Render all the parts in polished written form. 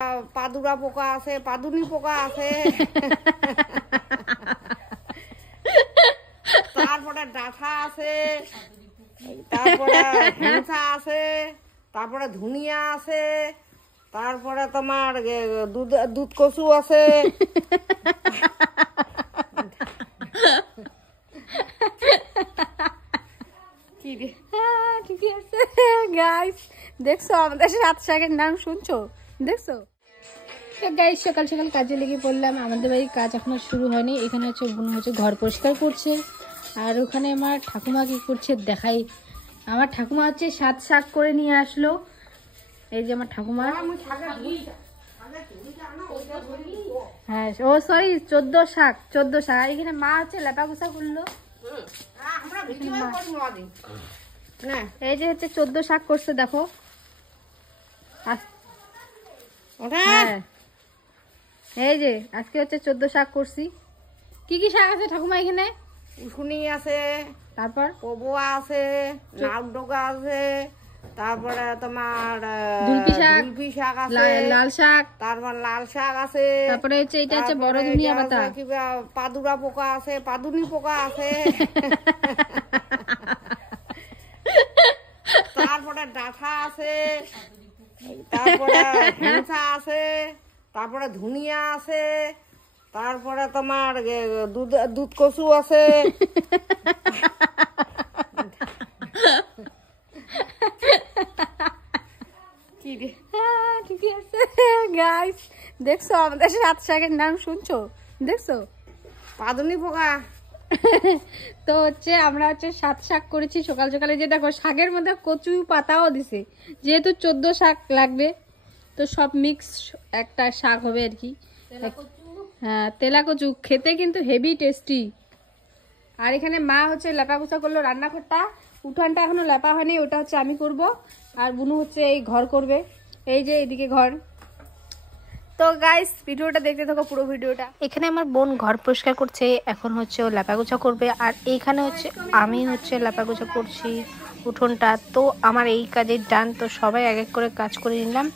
পাদুরা পোকা আছে, পাদুনি পোকা আছে, তারপরে ডাঁঠা আছে, তারপরে হেঁচা আছে, তারপরে ধুনিয়া আছে, তারপরে তোমার দুধ কচু আছে। ঠিকই আছে গাইস, দেখছো আমাদের সাত শাকের নাম শুনছো, দেখছো গাইস। সকাল সকাল কাজে লেগে পড়লাম। আমাদের বাড়ির কাজ এখনো শুরু হয়নি। এখানে হচ্ছে বোন হচ্ছে ঘর পরিষ্কার করছে, আর ওখানে আমার ঠাকুমা কি করছে দেখাই। আমার ঠাকুমা হচ্ছে 7 শাক করে নিয়ে আসলো। এই যে আমার ঠাকুমা, হ্যাঁ ও সরি 14 শাক, 14 শাক। আর এখানে মা হচ্ছে লেপা গুছা করলো। এই যে হচ্ছে 14 শাক করছে, দেখো। হ্যাঁ এই যে আজকে হচ্ছে 14 শাক করছি। কি কি শাক আছে ঠাকুমা এখানে? উশুনি আছে, তারপর কবুয়া আছে, নাউডোগা আছে, তারপরে তোমার দুলপি শাক আছে, লাল শাক, তারপর লাল শাক আছে, তারপরে হচ্ছে এটা হচ্ছে বড় ধনিয়া পাতা, কিবা পাদুরা পোকা আছে, পাদুনি পোকা আছে, তারপরে ডাঁঠা আছে, তারপরে হেঁচা আছে, তারপরে ধুনিয়া আছে, তারপরে তোমার দুধ কচু আছে। ঠিকই আছে গাইস, দেখছো আমাদের সাত শাকের নাম শুনছো, দেখছো পাদুনি পোকা। তো হচ্ছে আমরা হচ্ছে 7 শাক করেছি সকাল সকালে। যে দেখো শাকের মধ্যে কচু পাতাও দিছে, যেহেতু 14 শাক লাগবে তো সব মিক্স একটা শাক হবে আর কি। হ্যাঁ তেলা কচু, খেতে কিন্তু হেভি টেস্টি। আর এখানে মা হচ্ছে লেপা পোছা করলো, রান্নাঘরটা উঠানটা এখনো লেপা হয়নি, ওটা হচ্ছে আমি করব। আর বুনু হচ্ছে এই ঘর করবে, এই যে এদিকে ঘর। তো গাইস ভিডিওটা দেখতে থাকো পুরো ভিডিওটা। এখানে আমার বোন ঘর পরিষ্কার করছে, এখন হচ্ছে ও লেপাগোছা করবে। আর এইখানে হচ্ছে আমি হচ্ছে লেপাগোছা করছি উঠোনটা। তো আমার এই কাজের ডান, তো সবাই এক এক করে কাজ করে নিলাম।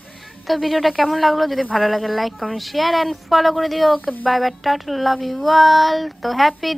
তো ভিডিওটা কেমন লাগলো, যদি ভালো লাগে like comment share and follow করে দিও। Okay bye bye, tata, love you all. তো হ্যাপি